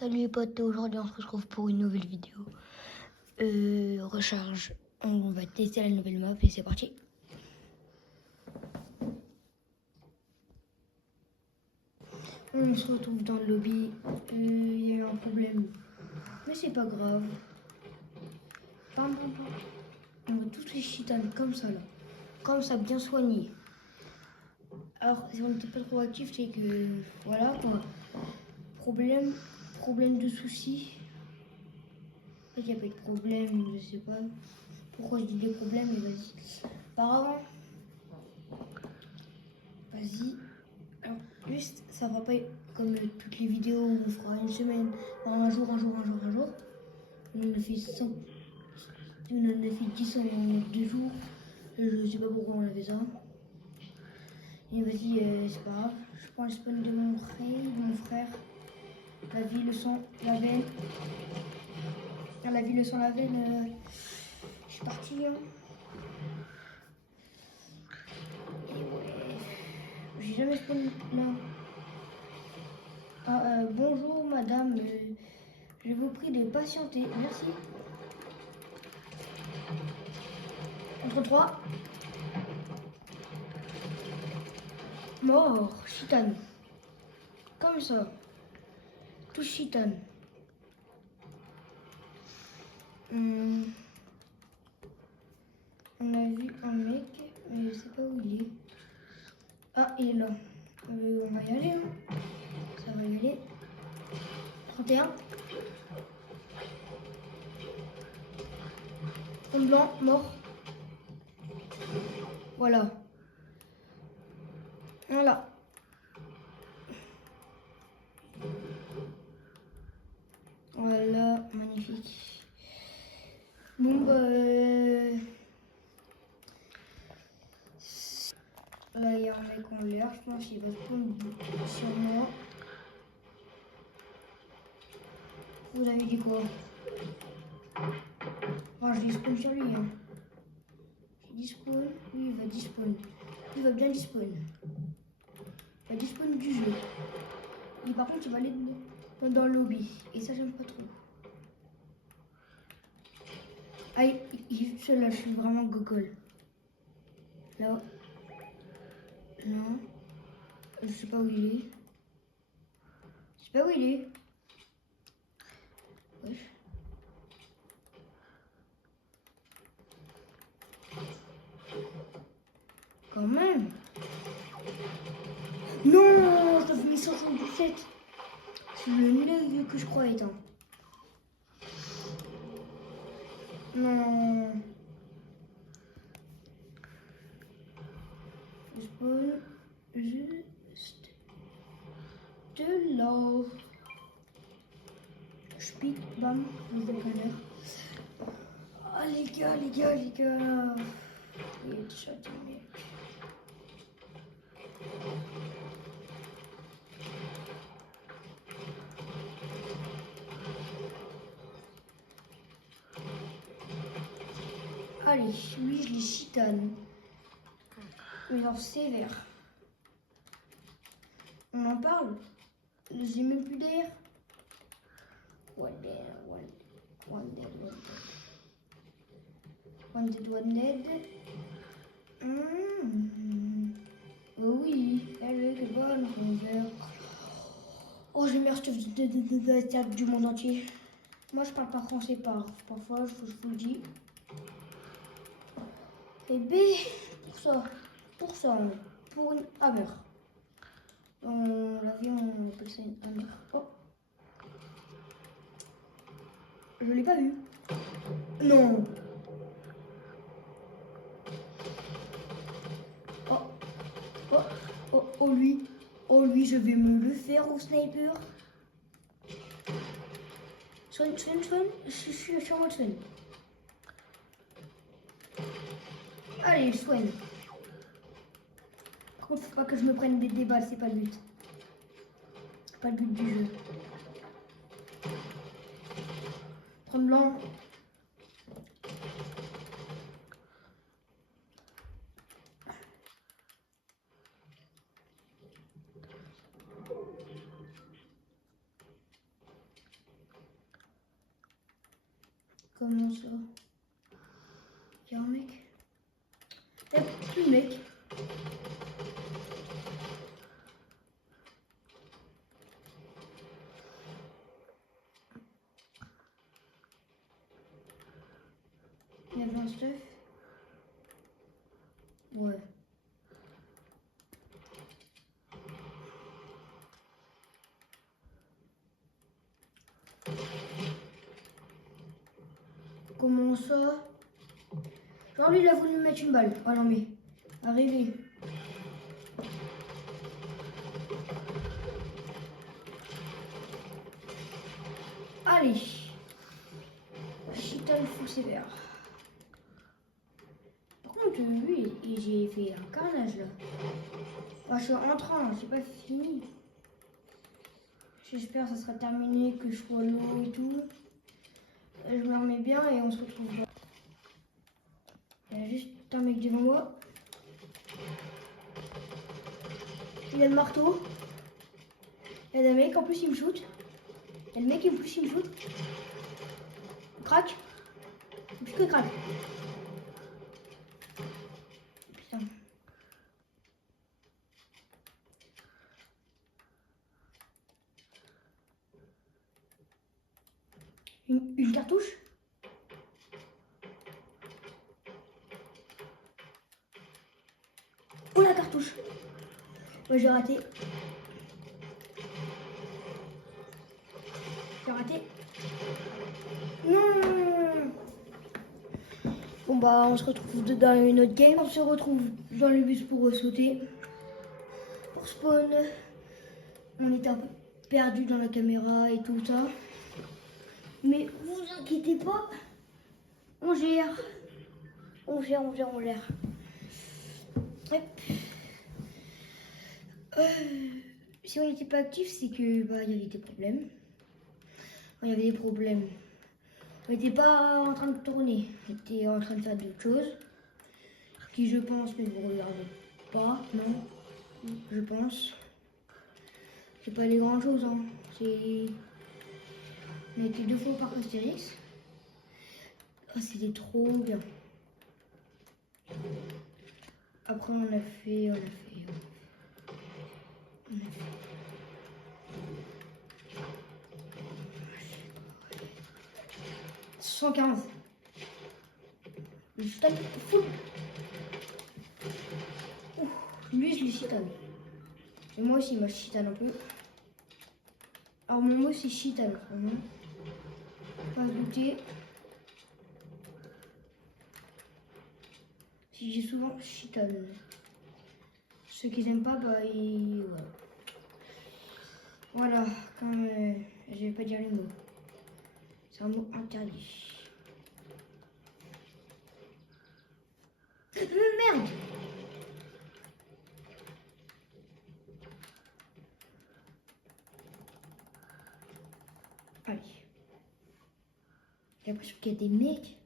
Salut les potes, aujourd'hui on se retrouve pour une nouvelle vidéo. Recharge, on va tester la nouvelle map et c'est parti. On se retrouve dans le lobby, il y a eu un problème, mais c'est pas grave. Bam, bam, bam. On va tous les chitanes comme ça là, comme ça bien soigné. Alors si on n'était pas trop actif, c'est que voilà quoi, problème de soucis. En fait, il n'y a pas eu de problème, je sais pas pourquoi je dis des problèmes, mais vas-y. Apparemment, vas-y. Alors, juste, ça va pas comme toutes les vidéos où on fera une semaine, enfin, un jour. On en a fait 100, on en a fait 10 en 2 jours. Je sais pas pourquoi on a fait ça. Et vas-y, c'est pas grave. Je prends le spawn de mon frère. La vie, le sang, la veine. La vie, le sang, la veine. Je suis parti. Hein. J'ai jamais spawn là. Ah, bonjour madame, je vous prie de patienter, merci. Entre 3. Mort, chitane. Comme ça. Tout chitane. On a vu un mec, mais je sais pas où il est. Ah, il est là. On va y aller, hein. Ça va y aller. 31. Fond blanc, mort. Voilà. Voilà. Voilà, magnifique. Bon, bah... Là, il y a un mec en l'air, je pense qu'il va spawn sur moi. Vous avez dit quoi? Oh, je despawn sur lui. Hein. J'ai despawn, lui il va despawn. Il va bien despawn. Il va despawn du jeu. Et par contre, il va aller dans le lobby. Et ça, j'aime pas trop. Ah, il est seul là, je suis vraiment gogol. Là. Non. Je sais pas où il est. Je sais pas où il est. Wesh. Quand même. Non, je mis 77. C'est le nœud que je crois éteint. Non. Je spawn juste de là. Je pique, bam, le dépanneur. Ah les gars. Il y a déjà des mecs. Allez, lui je les chitane. Mais genre sévère. On en parle. J'ai même plus d'air. One dead. Oui, elle est bonne, vert. Oh, je merde, de du monde entier. Moi, je parle pas français parfois, je vous le dis. Et B, pour une hammer. Dans l'avion, on appelle ça une hammer. Oh. Je l'ai pas vu. Non. Oh lui, je vais me le faire au sniper. Soigne, je suis sur mode soigne. Allez, je soigne. Par contre, faut pas que je me prenne des balles, c'est pas le but. C'est pas le but du jeu. Prendre blanc. Comment ça? Y'a un mec? Y'a plus de mec. Il y avait un stuff. Ouais. Comment ça? Genre lui il a voulu me mettre une balle. Oh non mais. Arrivé. Allez. Chital full sévère. Par contre lui j'ai fait un carnage là. Enfin, je suis en train, c'est pas fini. J'espère que ça sera terminé, que je sois low et tout. Je me remets bien et on se retrouve. Il y a juste un mec devant moi. Il a le marteau. Il y a des mecs en plus il me shoot. Il y a le mec en plus il me shoot. Crac. Plus que crac. Putain. Une cartouche. Oh la cartouche. Ouais j'ai raté. J'ai raté. Non. Bon bah on se retrouve dans une autre game. On se retrouve dans le bus pour sauter. Pour spawn. On était un peu perdu dans la caméra et tout ça. Mais vous inquiétez pas. On gère. On gère. Hop. Si on n'était pas actif, c'est que bah il y avait des problèmes. Il y avait des problèmes. On n'était pas en train de tourner. On était en train de faire d'autres choses. Qui je pense que vous regardez pas, non. Je pense. C'est pas les grandes choses, hein. C'est. On a été 2 fois par Astérix. Ah, c'était trop bien. Après on a fait. 115. Le stade fou. Lui je le chitane. Et moi aussi il m'a chitane un peu. Alors mon mot c'est chitane vraiment. Pas se douter. Si j'ai souvent chitane. Ceux qui n'aiment pas, bah ils. Voilà, comme je vais pas dire les mots. C'est un mot interdit. Merde! Allez. J'ai l'impression qu'il y a des mecs.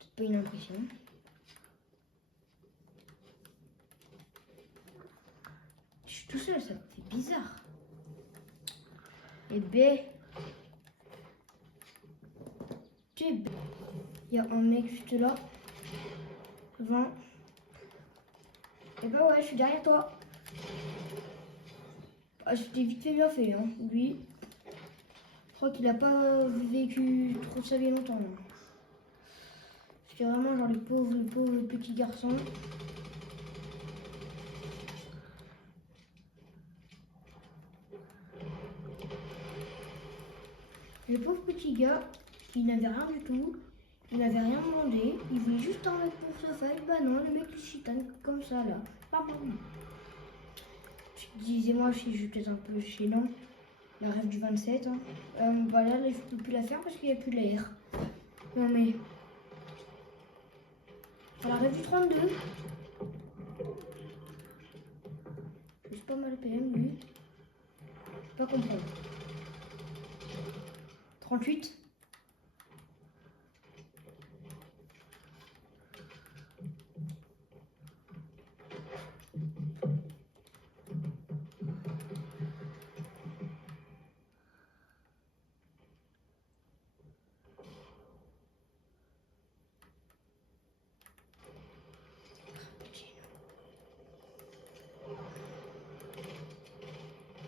C'est pas une impression. Je suis tout seul, ça me fait bizarre. Et B. Il y a un mec juste là. Devant. Et bah ouais, je suis derrière toi. Ah, c'était vite fait bien fait, hein. Lui, je crois qu'il a pas vécu trop sa vie longtemps. Non. C'était vraiment genre le pauvre petit garçon. Le pauvre petit gars, il n'avait rien du tout. Il n'avait rien demandé. Il voulait juste un mec pour sa faille. Bah non, le mec il chitane comme ça là. Pardon. Je disais moi si je suis peut-être un peu gênant. La rêve du 27. Hein. Bah là, je peux plus la faire parce qu'il n'y a plus l'air. Non mais. La rêve du 32. C'est pas mal PM lui. Je peux pas comprendre. 38.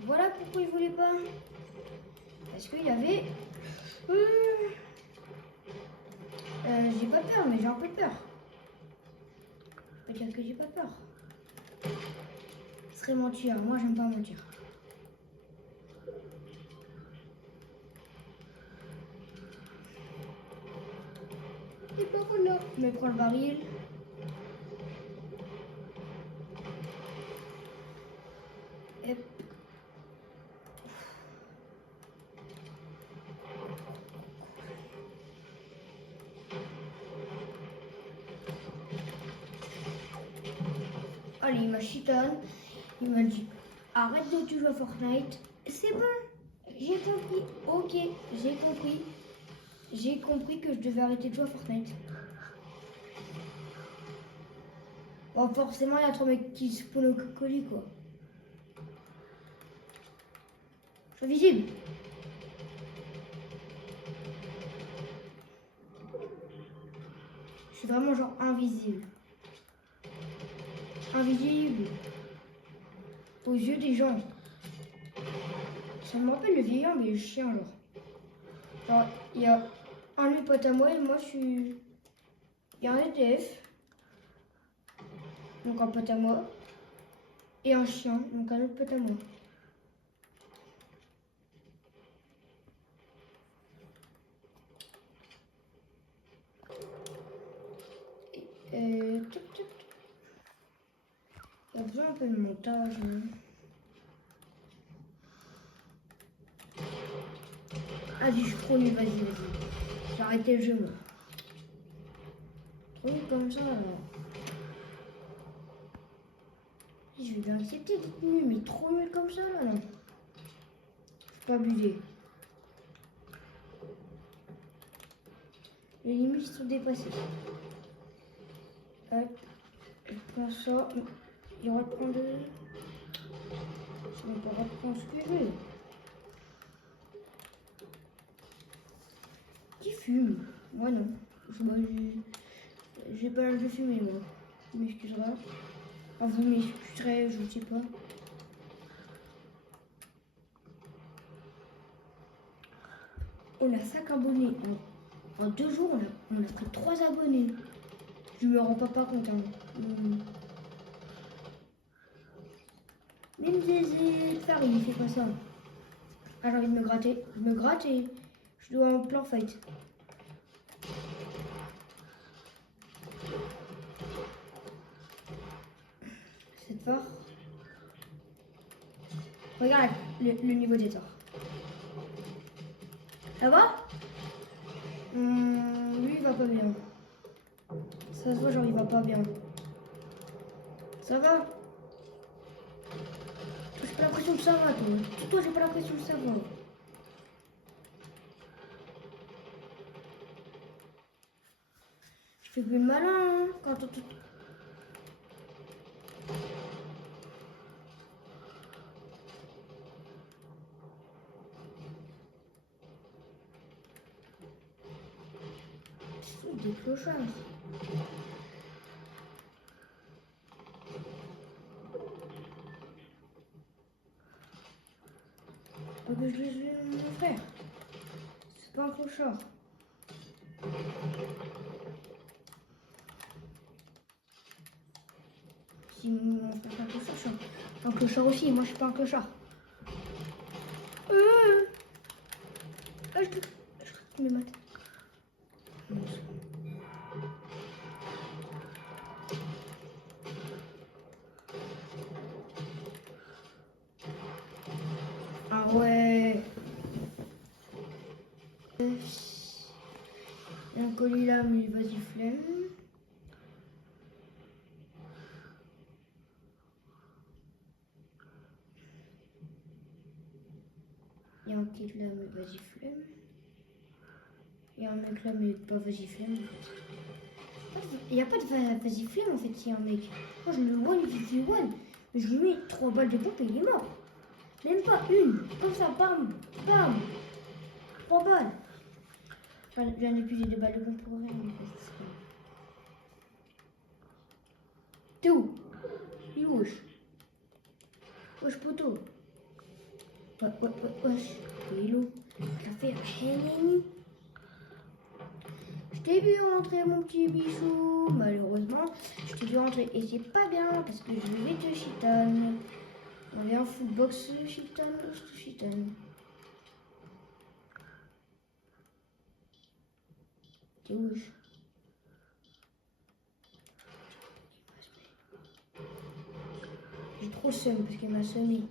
Voilà pourquoi il voulait pas. Parce qu'il y avait... j'ai pas peur, mais j'ai un peu peur. Je peux dire que j'ai pas peur. Ce serait mentir. Moi, j'aime pas mentir. Et pas voilà. Je me prends le baril. Hop. Allez, il m'a chitonne. Il m'a dit arrête de jouer à Fortnite. C'est bon, j'ai compris. Ok, j'ai compris. J'ai compris que je devais arrêter de jouer à Fortnite. Bon, forcément, il y a 3 mecs qui spawnent au colis, quoi. Je suis invisible. Je suis vraiment genre invisible. Invisible. Aux yeux des gens. Ça me rappelle le vieillard, mais le chien, genre. Genre, il y a un de mes potes à moi et moi, je suis... Il y a un ETF. Donc un pote à moi. Et un chien, donc un autre pote à moi. Tup, tup. Il y a besoin un peu de montage. Hein. Ah, je suis trop nul, vas-y. J'ai arrêté le jeu, moi. Trop nul comme ça, alors. Je vais bien accepter d'être nul, mais trop nul comme ça, là, non. Je peux pas abuser. Les limites sont dépassées. Hop, je prends ça. Il reprend de... Je ne peux pas reprendre ce que je veux. Qui fume? Moi non. J'ai pas l'âge de fumer, moi. Vous m'excuserez. Ah, vous m'excuserez, je ne sais pas. On a 5 abonnés. En 2 jours, on a pris 3 abonnés. Je me rends pas compte. Hein. Même Zézé Paris, il fait pas ça. Ah, j'ai envie de me gratter. Je me gratte et je dois en plan fight. Cette part. Regarde le niveau des torts. Ça va? Lui, il va pas bien. Ça se voit, genre, il va pas bien. Ça va? J'ai pas l'impression que ça va, toi. Toi, j'ai pas l'impression que ça va. Je fais plus le malin, hein, quand on... Des clochards. Faut que je laisse mon frère. C'est pas un clochard. Si mon frère est un clochard, je suis un clochard aussi. Moi, je suis pas un clochard. Ah, je me mate. Ah ouais. Il y a un colis là, mais vas-y, flemme. Il y a un kit là, mais vas-y, flemme. Il y a un mec là, mais pas vas-y, flemme. Il n'y a pas de vas-y, flemme en fait, s'il y a un mec. Moi, je le one, il fait one. Mais je lui mets 3 balles de pompe et il est mort. Même pas une. Comme ça, bam, bam. 3 balles. Je viens d'épuiser 2 balles de pompe pour rien. T'es où? Il est où? Wesh, poteau. Wesh. Hello. Café Henning. Je t'ai vu rentrer, mon petit bichou. Malheureusement, je t'ai vu rentrer. Et c'est pas bien parce que je vais te chitane. On vient footbox chitane, je te chitane. T'es où? J'ai trop le seum parce qu'elle m'a semé.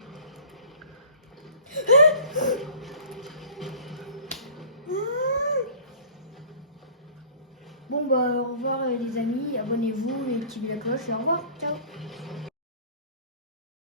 Bon bah au revoir les amis, abonnez-vous et activez la cloche et au revoir, ciao.